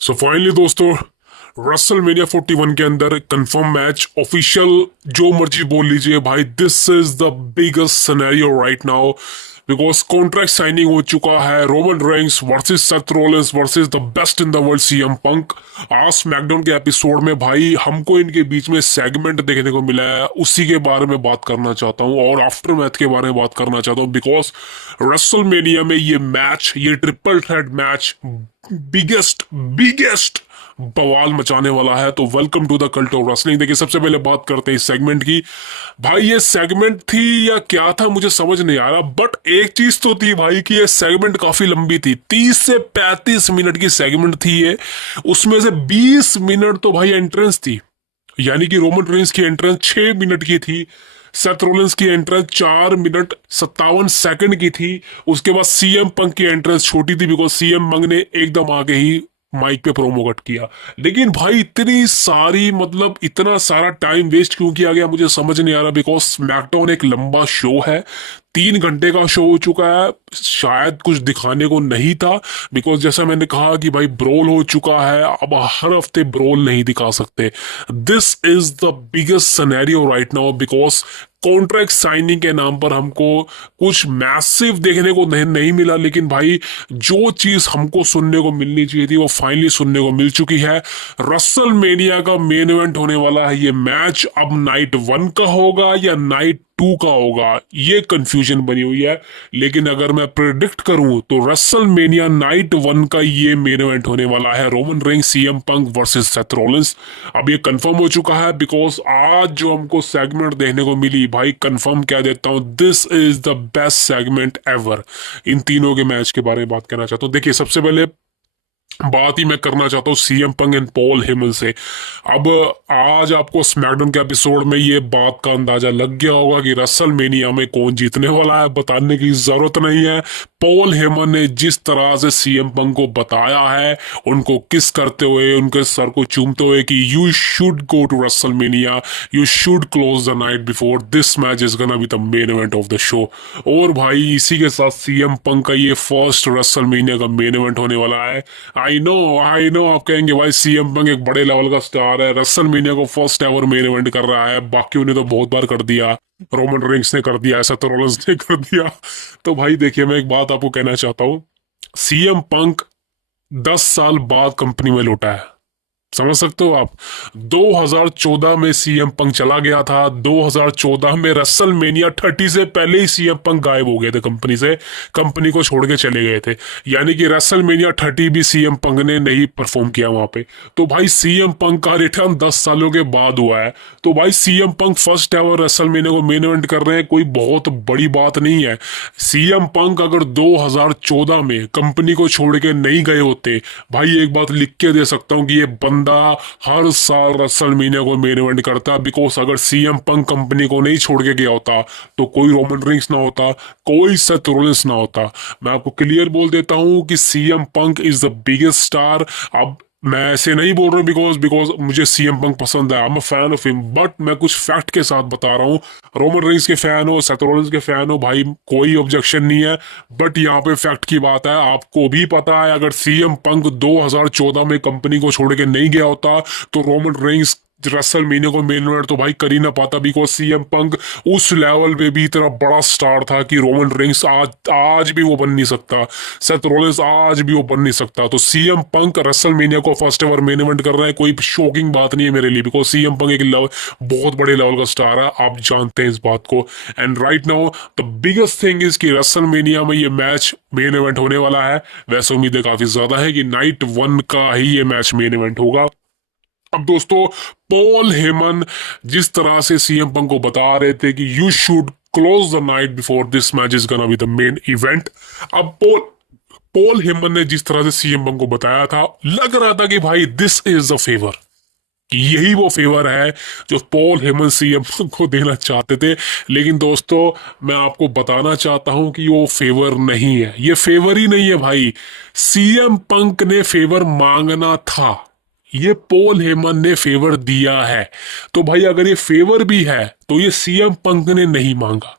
So finally दोस्तों, WrestleMania 41 के अंदर कंफर्म मैच ऑफिशियल, जो मर्जी बोल लीजिए भाई, this is the biggest scenario right now because contract signing हो चुका है। Roman Reigns versus Seth Rollins versus the best in the world CM Punk. आज स्मैकडाउन के एपिसोड में भाई हमको इनके बीच में सेगमेंट देखने को मिला है, उसी के बारे में बात करना चाहता हूँ और आफ्टर मैथ के बारे में बात करना चाहता हूँ बिकॉज रेसलमेनिया में ये मैच, ये triple threat match biggest biggest बवाल मचाने वाला है। तो welcome to the cult of wrestling. देखिए, सबसे पहले बात करते हैं इस सेगमेंट की। भाई ये सेगमेंट थी या क्या था मुझे समझ नहीं आ रहा, बट एक चीज तो थी भाई कि ये सेगमेंट काफी लंबी थी। 30 से 35 मिनट की सेगमेंट थी ये। उसमें से 20 मिनट तो भाई एंट्रेंस थी, यानी कि रोमन रेंस की एंट्रेंस 6 मिनट की थी, सेथ रोलिंस की एंट्रेंस 4 मिनट 57 सेकंड की थी। उसके बाद सीएम पंक की एंट्रेंस छोटी थी बिकॉज सीएम पंक ने एकदम आगे ही माइक पे प्रोमो कट किया। लेकिन भाई इतनी सारी, मतलब इतना सारा टाइम वेस्ट क्यों किया गया मुझे समझ नहीं आ रहा बिकॉज स्मैकडाउन एक लंबा शो है, 3 घंटे का शो हो चुका है, शायद कुछ दिखाने को नहीं था बिकॉज जैसा मैंने कहा कि भाई ब्रोल हो चुका है, अब हर हफ्ते ब्रोल नहीं दिखा सकते। This is the biggest scenario right now because contract signing के नाम पर हमको कुछ मैसिव देखने को नहीं मिला, लेकिन भाई जो चीज हमको सुनने को मिलनी चाहिए थी वो फाइनली सुनने को मिल चुकी है। रसलमेनिया का मेन इवेंट होने वाला है ये मैच। अब नाइट 1 का होगा या नाइट 2 का होगा, ये कंफ्यूजन बनी हुई है। लेकिन अगर मैं प्रिडिक्ट करूं तो रेसलमेनिया नाइट 1 का ये मेन इवेंट होने वाला है, Roman Reigns CM Punk versus Seth Rollins. अब ये कंफर्म हो चुका है बिकॉज आज जो हमको सेगमेंट देखने को मिली, भाई कंफर्म कह देता हूं, this is the best segment ever. इन तीनों के मैच के बारे में बात करना चाहता हूं। देखिए, सबसे पहले बात ही मैं करना चाहता हूँ CM Punk and Paul Heyman से। अब आज आपको स्मैकडाउन के एपिसोड में ये बात का अंदाजा लग गया होगा कि रेसलमेनिया में कौन जीतने वाला है, बताने की जरूरत नहीं है। पॉल हेमन ने जिस तरह से सीएम पंक को बताया है, उनको किस करते हुए, उनके सर को चूमते हुए कि you should go to WrestleMania, you should close the night before, this match is gonna be the main event of the show. और भाई इसी के साथ सीएम पंक का ये फर्स्ट रेसलमेनिया का मेन इवेंट होने वाला है। आई नो आप कहेंगे भाई सीएम पंक एक बड़े लेवल का स्टार है, रेसलमेनिया को फर्स्ट एवर मेन इवेंट कर रहा है, बाकियों ने तो बहुत बार कर दिया, रोमन रेंस ने कर दिया, सेथ रोलिंस ने कर दिया। तो भाई देखिए, मैं एक बात आपको कहना चाहता हूँ, सीएम पंक 10 साल बाद कंपनी में लौटा है, समझ सकते हो आप। 2014 में सीएम पंक चला गया था, 2014 में रेसलमेनिया 30 से पहले ही सीएम पंक गायब हो गए थे कंपनी से, कंपनी को छोड़ के चले गए थे। यानी कि रेसलमेनिया 30 भी सीएम पंक ने नहीं परफॉर्म किया वहां पे। तो भाई सीएम पंक का रिटर्न 10 सालों के बाद हुआ है। तो भाई CM Punk first ever WrestleMania को मेन इवेंट कर रहे हैं, कोई बहुत बड़ी बात नहीं है। सीएम पंक अगर 2014 में कंपनी को छोड़ के नहीं गए होते, भाई एक बात लिख के दे सकता हूं कि ये बंदा हर साल रेसलमेनिया को मेन इवेंट करता, बिकॉज अगर सीएम पंक कंपनी को नहीं छोड़ के गया होता तो कोई रोमन रिंग्स ना होता, कोई सेथ रोलिंस ना होता। मैं आपको क्लियर बोल देता हूं कि CM Punk is the biggest star. अब मैं ऐसे नहीं बोल रहा हूँ बिकॉज बिकॉज मुझे सीएम पंक पसंद है, I am a fan of him, but मैं कुछ फैक्ट के साथ बता रहा हूँ। रोमन रेंस के फैन हो, सेथ रोलिंस के फैन हो, भाई कोई ऑब्जेक्शन नहीं है, बट यहाँ पे फैक्ट की बात है। आपको भी पता है अगर सीएम पंक 2014 में कंपनी को छोड़ के नहीं गया होता तो रोमन रेंस रेसलमेनिया को मेन इवेंट तो भाई कर ही ना पाता, बिकॉज सीएम पंक उस लेवल पे भी इतना बड़ा स्टार था कि रोमन रेंस आज भी वो बन नहीं सकता, सेथ रोलिंस आज भी वो बन नहीं सकता। तो सीएम पंक रेसलमेनिया को फर्स्ट एवर मेन इवेंट कर रहे हैं, कोई शॉकिंग बात नहीं है मेरे लिए, बिकॉज सीएम पंक एक बहुत बड़े लेवल का स्टार है, आप जानते हैं इस बात को। And right now the biggest thing is कि रेसलमेनिया में ये मैच मेन इवेंट होने वाला है। वैसे उम्मीदें काफी ज्यादा है कि नाइट 1 का ही ये मैच मेन इवेंट होगा। अब दोस्तों, पॉल हेमन जिस तरह से सीएम पंक को बता रहे थे कि you should close the night before this match is gonna be the main event, अब पॉल हेमन ने जिस तरह से सीएम पंक को बताया था, लग रहा था कि भाई दिस इज द फेवर, कि यही वो फेवर है जो पॉल हेमन सीएम पंक को देना चाहते थे। लेकिन दोस्तों, मैं आपको बताना चाहता हूं कि वो फेवर नहीं है, ये फेवर ही नहीं है भाई। सीएम पंक ने फेवर मांगना था, ये पॉल हेमन ने फेवर दिया है। तो भाई अगर ये फेवर भी है तो ये सीएम पंक ने नहीं मांगा,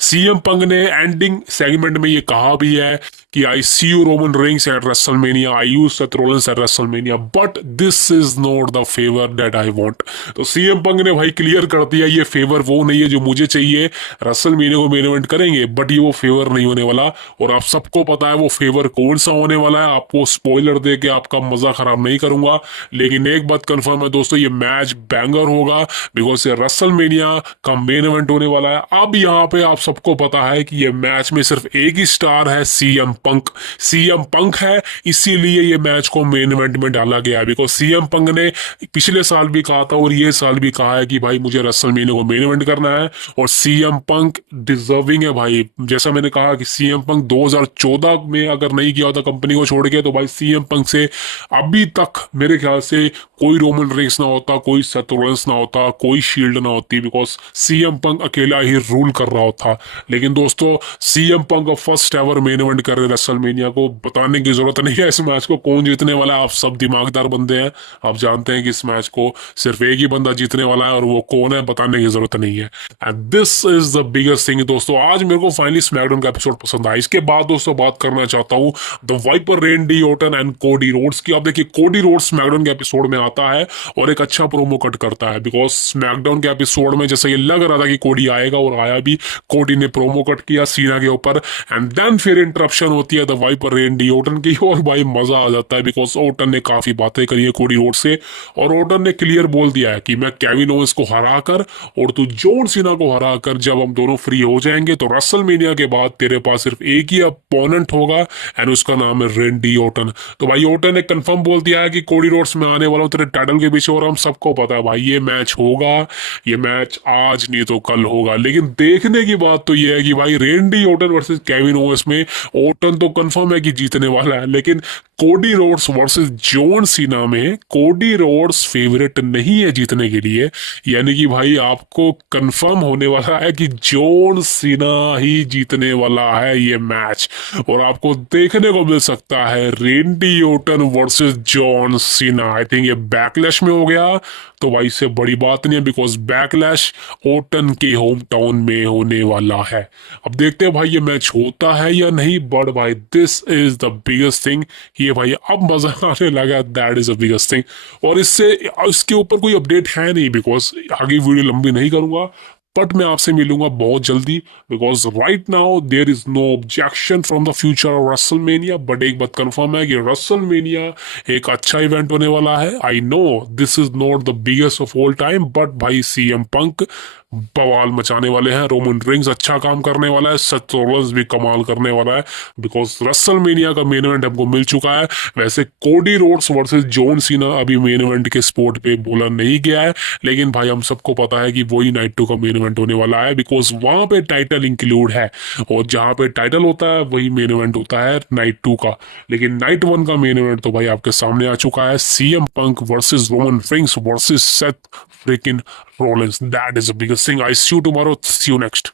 सीएम पंक ने एंडिंग सेगमेंट में ये कहा भी है कि I see you Roman Reigns at WrestleMania, I use Seth Rollins at WrestleMania, but this is not the favour that I want. तो सीएम पंक ने भाई क्लियर कर दिया ये फेवर वो नहीं है जो मुझे चाहिए। रेसलमेनिया को मेन इवेंट करेंगे बट ये वो फेवर नहीं होने वाला, और आप सबको पता है वो फेवर कौन सा होने वाला है। आपको स्पॉइलर दे के आपका मजा खराब नहीं करूंगा, लेकिन एक बात कंफर्म है दोस्तों, ये मैच बैंगर होगा बिकॉज ये रेसलमेनिया का मेन इवेंट होने वाला है। अब यहाँ पे आप सबको पता है कि ये मैच में सिर्फ एक ही स्टार है, सीएम पंक। सीएम पंक है, इसीलिए ये मैच को मेन इवेंट में डाला गया है। बिकॉज सीएम पंक ने पिछले साल भी कहा था और ये साल भी कहा है कि भाई मुझे रेसलमेनिया को मेन इवेंट करना है, और सीएम पंक डिजर्विंग है भाई। जैसा मैंने कहा कि सीएम पंक 2014 में अगर नहीं किया होता कंपनी को छोड़ के, तो भाई सीएम पंक से अभी तक मेरे ख्याल से कोई रोमन रेंस ना होता, कोई सेथ रोलिंस ना होता, कोई शील्ड ना होती, बिकॉज सीएम पंक अकेला ही रूल कर रहा होता। लेकिन दोस्तों CM Punk first ever main event कर रहे रेसलमेनिया को, बताने की जरूरत नहीं है इस मैच को कौन जीतने वाला है। आप सब दिमागदार बंदे हैं, आप जानते हैं कि इस मैच को सिर्फ एक ही बंदा जीतने वाला है, और वो कौन है बताने की जरूरत नहीं है। And this is the biggest thing दोस्तों। आज मेरे को फाइनली स्मैकडाउन का एपिसोड पसंद आया। इसके बाद दोस्तों बात करना चाहता हूँ the Viper, Randy Orton and Cody Rhodes की। आप देखिए कोडी रोड्स स्मैकडाउन के एपिसोड में आता है और एक अच्छा प्रोमो कट करता है, बिकॉज स्मैकडाउन के एपिसोड में जैसे ये लग रहा था कि कोडी आएगा, और आया भी। कोडी ने प्रोमो कट किया सीना के ऊपर, एंड देन फिर इंटरप्शन होती है द वाइपर रेंडी ऑर्टन की, और भाई मजा आ जाता है बिकॉज ऑर्टन ने काफी बातें करी है कोडी रोड से, और ऑर्टन ने क्लियर बोल दिया है कि मैं केविन ओवेंस को हरा कर और तू जॉन सीना को हरा कर जब हम दोनों फ्री हो जाएंगे तो रेसलमेनिया के बाद तेरे पास सिर्फ एक ही अपोनेंट होगा, एंड उसका नाम है रेंडी ऑर्टन। तो भाई ऑर्टन ने कंफर्म बोल दिया है कि कोडी रोड्स में आने वाला हूं तेरे टाइटल के पीछे, और हम सबको पता है भाई ये मैच होगा, ये मैच आज नहीं तो कल होगा। लेकिन देखने की बात तो ये है कि भाई रेंडी ऑर्टन वर्सेस केविन ओवेंस में ऑर्टन तो कंफर्म है कि जीतने वाला है, लेकिन Cody Rhodes versus John Cena में कोडी रोड्स फेवरेट नहीं है जीतने के लिए। यानी कि भाई आपको कंफर्म होने वाला है कि जॉन सीना ही जीतने वाला है ये मैच, और आपको देखने को मिल सकता है रेंडी Orton versus John Cena. I think ये बैकलैश में हो गया तो भाई इससे बड़ी बात नहीं है, बिकॉज बैकलैश ऑर्टन के होम टाउन में होने वाला है। अब देखते हैं भाई ये मैच होता है या नहीं, बट भाई this is the biggest thing. ये भाई अब मजा आने लगा, that is the biggest thing. और इसके ऊपर कोई अपडेट है नहीं, बिकॉज आगे वीडियो लंबी नहीं करूंगा, बट मैं आपसे मिलूंगा बहुत जल्दी, because right now there is no objection from the future of WrestleMania. But एक बात कंफर्म है कि रेसलमेनिया एक अच्छा इवेंट होने वाला है। I know this is not the biggest of all time, but भाई सीएम पंक बवाल मचाने वाले हैं, रोमन रिंग्स अच्छा काम करने वाला है, सेथ रोलिंस भी कमाल करने वाला है, बिकॉज रेसलमेनिया का मेन इवेंट हमको मिल चुका है। वैसे Cody Rhodes versus John Cena अभी मेन इवेंट के स्पॉट पे बोला नहीं गया है, लेकिन भाई हम सबको पता है कि वही नाइट 2 का मेन इवेंट होने वाला है, बिकॉज वहां पे टाइटल इंक्लूड है, और जहां पे टाइटल होता है वही मेन इवेंट होता है नाइट 2 का। लेकिन नाइट 1 का मेन इवेंट तो भाई आपके सामने आ चुका है, CM Punk versus Roman rings versus Seth freaking Rollins. That is the biggest thing. I see you tomorrow. See you next.